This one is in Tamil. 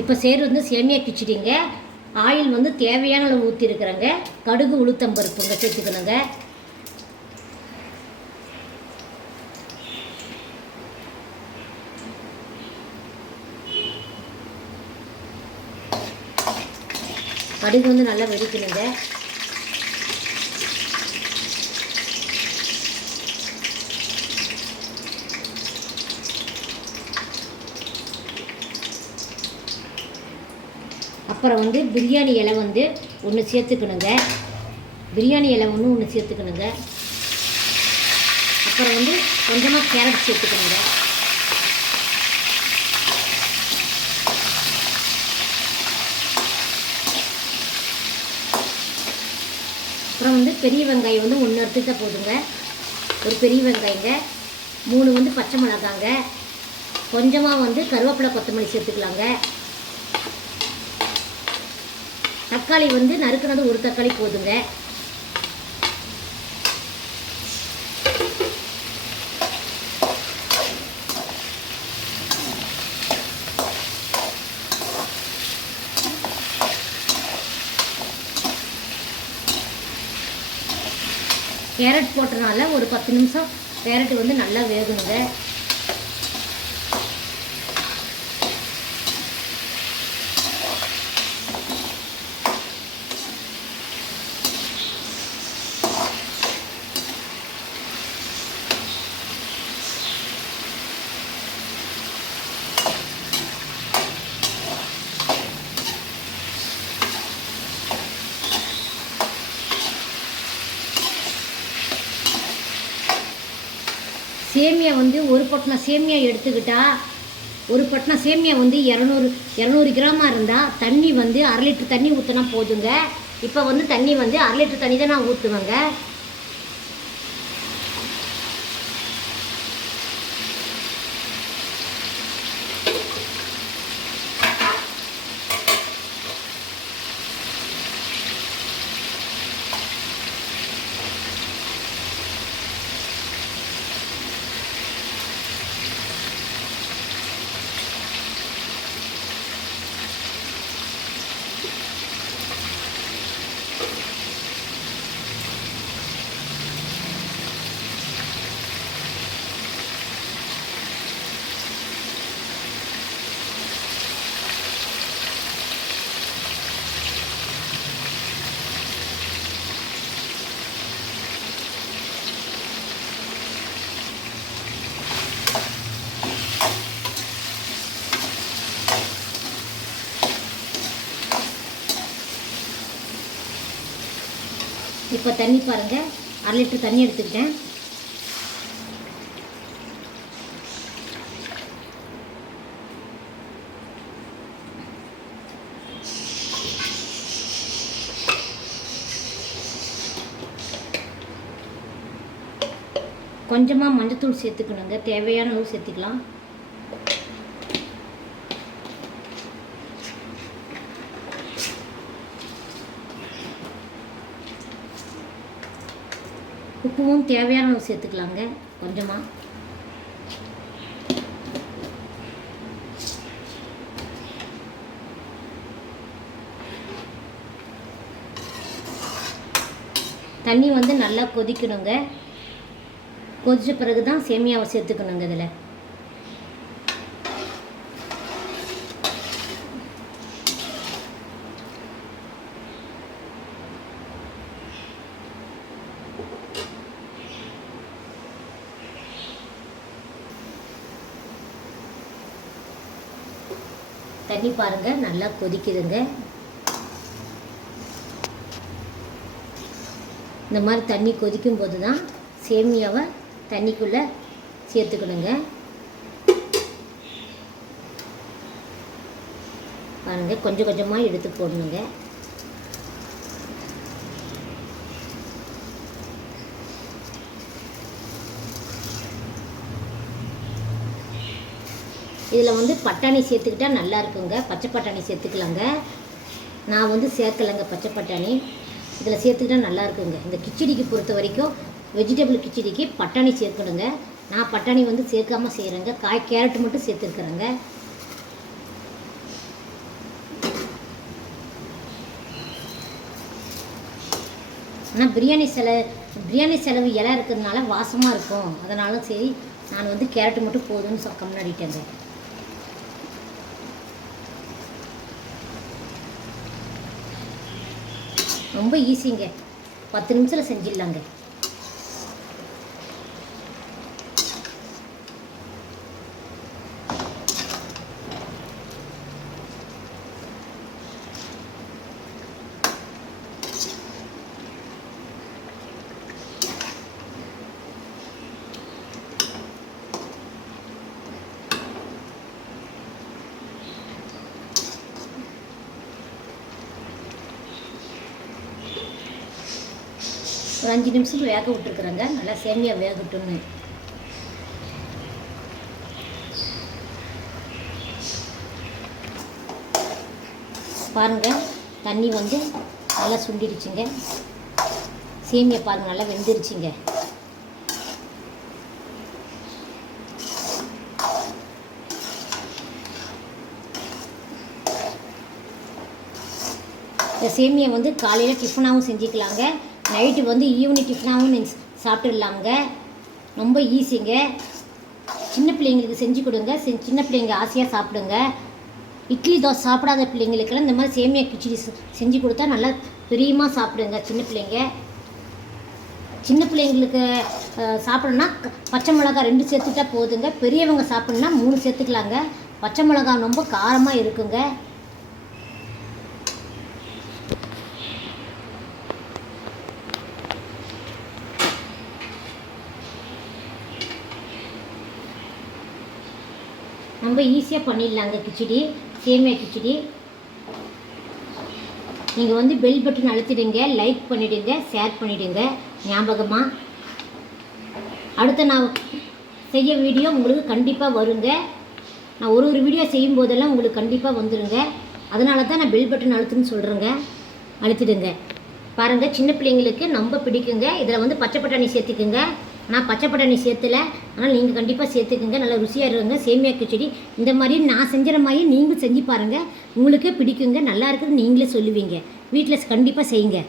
இப்போ வந்து சேமியா கிச்சடிங்க. ஆயில் வந்து தேவையான அளவு ஊற்றிருக்கிறேங்க. கடுகு உளுத்தம்பருப்புங்க சேர்த்துக்கணுங்க. கடுகு வந்து நல்லா வெடிக்கணுங்க. அப்புறம் வந்து பிரியாணி இலை வந்து ஒன்று சேர்த்துக்கணுங்க. பிரியாணி இலை ஒன்று சேர்த்துக்கணுங்க. அப்புறம் வந்து கொஞ்சமாக கேரட் சேர்த்துக்கணுங்க. அப்புறம் வந்து பெரிய வெங்காயம் வந்து ஒன்று எடுத்துக்கிட்டா போதுங்க. ஒரு பெரிய வெங்காயங்க, 3 வந்து பச்சை மிளகாங்க, கொஞ்சமாக வந்து கருவேப்பிலை கொத்தமல்லி சேர்த்துக்கலாங்க. தக்காளி வந்து நறுக்குனது ஒரு தக்காளி போதுங்க. கேரட் போட்டனால ஒரு 10 நிமிஷம் கேரட் வந்து நல்லா வேகணுங்க. சேமியா வந்து ஒரு பட்டணம் சேமியா எடுத்துக்கிட்டால், ஒரு பட்டணம் சேமியா வந்து 200 கிராமாக இருந்தால் தண்ணி வந்து 1/2 லிட்டர் தண்ணி ஊற்றினா போதுங்க. இப்போ வந்து தண்ணி வந்து 1/2 லிட்டர் தண்ணி தான் நான் ஊற்றுவேங்க. இப்போ தண்ணி பாருங்கள், 1/2 லிட்டர் தண்ணி எடுத்துக்கிட்டேன். கொஞ்சமாக மஞ்சத்தூள் சேர்த்துக்கணுங்க. தேவையான அளவு சேர்த்துக்கலாம். உப்பும் தேவையான அளவு சேர்த்துக்கலாங்க. கொஞ்சமாக தண்ணி வந்து நல்லா கொதிக்கணுங்க. கொதிச்ச பிறகு தான் சேமியாவை சேர்த்துக்கணுங்க. இதில் தண்ணி பாருங்கள் நல்லா கொதிக்குதுங்க. இந்த மாதிரி தண்ணி கொதிக்கும் போது தான் சேமியாவை தண்ணிக்குள்ளே சேர்த்துக்கணுங்க. பாருங்கள், கொஞ்சம் கொஞ்சமாக எடுத்து போடணுங்க. இதில் வந்து பட்டாணி சேர்த்துக்கிட்டால் நல்லா இருக்குங்க. பச்சை பட்டாணி சேர்த்துக்கலாங்க. நான் வந்து சேர்க்கலைங்க பச்சை பட்டாணி. இதில் சேர்த்துக்கிட்டால் நல்லா இருக்குங்க. இந்த கிச்சடிக்கு பொறுத்த வரைக்கும் வெஜிடபிள் கிச்சடிக்கு பட்டாணி சேர்க்கணுங்க. நான் பட்டாணி வந்து சேர்க்காமல் செய்கிறேங்க. கேரட் மட்டும் சேர்த்துருக்குறேங்க. ஆனால் பிரியாணி செலவு இலை இருக்கிறதுனால வாசமாக இருக்கும். அதனால சரி நான் வந்து கேரட்டு மட்டும் போதும்னு கம்னாடிட்டேங்க. ரொம்ப ஈஸிங்க, 10 நிமிஷத்தில் செஞ்சிடலாங்க. ஒரு 5 நிமிஷத்துக்கு வேக விட்டுருக்குறேங்க. நல்லா சேமியா வேகட்டும்னு. பாருங்கள், தண்ணி வந்து நல்லா சுண்டிடுச்சுங்க. சேமியா பாருங்கள் நல்லா வெந்துருச்சுங்க. இந்த சேமியா வந்து காலையில் டிஃபனாகவும் செஞ்சுக்கலாங்க, நைட்டு வந்து ஈவினிங் டிஃபனாகவும் சாப்பிட்டுடலாங்க. ரொம்ப ஈஸிங்க. சின்ன பிள்ளைங்களுக்கு செஞ்சு கொடுங்க, சின்ன பிள்ளைங்க ஆசையாக சாப்பிடுங்க. இட்லி தோசை சாப்பிடாத பிள்ளைங்களுக்கெல்லாம் இந்த மாதிரி சேமியா கிச்சடி செஞ்சு கொடுத்தா நல்லா பிரியமாக சாப்பிடுங்க. சின்ன பிள்ளைங்களுக்கு சாப்பிடணுன்னா பச்சை மிளகா 2 சேர்த்துட்டா போதுங்க. பெரியவங்க சாப்பிட்ணுன்னா 3 சேர்த்துக்கலாங்க. பச்சை மிளகா ரொம்ப காரமாக இருக்குங்க. ரொம்ப ஈஸியாக பண்ணிடலாங்க கிச்சடி, சேமியா கிச்சடி. நீங்கள் வந்து பெல் பட்டன் அழுத்திடுங்க, லைக் பண்ணிவிடுங்க, ஷேர் பண்ணிவிடுங்க ஞாபகமாக. அடுத்த நான் செய்ய வீடியோ உங்களுக்கு கண்டிப்பாக வருங்க. நான் ஒரு வீடியோ செய்யும் போதெல்லாம் உங்களுக்கு கண்டிப்பாக வந்துடுங்க. அதனால தான் நான் பெல் பட்டன் அழுத்துன்னு சொல்கிறேங்க. அழுத்திடுங்க. பாருங்கள், சின்ன பிள்ளைங்களுக்கு ரொம்ப பிடிக்குங்க. இதில் வந்து பச்சை பட்டாணி சேர்த்துக்குங்க. நான் பச்சை பட்டாணி சேர்த்துல, ஆனால் நீங்கள் கண்டிப்பாக சேர்த்துக்குங்க. நல்லா ருசியாக இருக்குங்க சேமியா கிச்சடி. இந்த மாதிரி நான் செஞ்சுற மாதிரி நீங்களும் செஞ்சு பாருங்கள், உங்களுக்கே பிடிக்குங்க. நல்லா இருக்குதுன்னு நீங்களே சொல்லுவீங்க. வீட்டில் கண்டிப்பாக செய்யுங்க.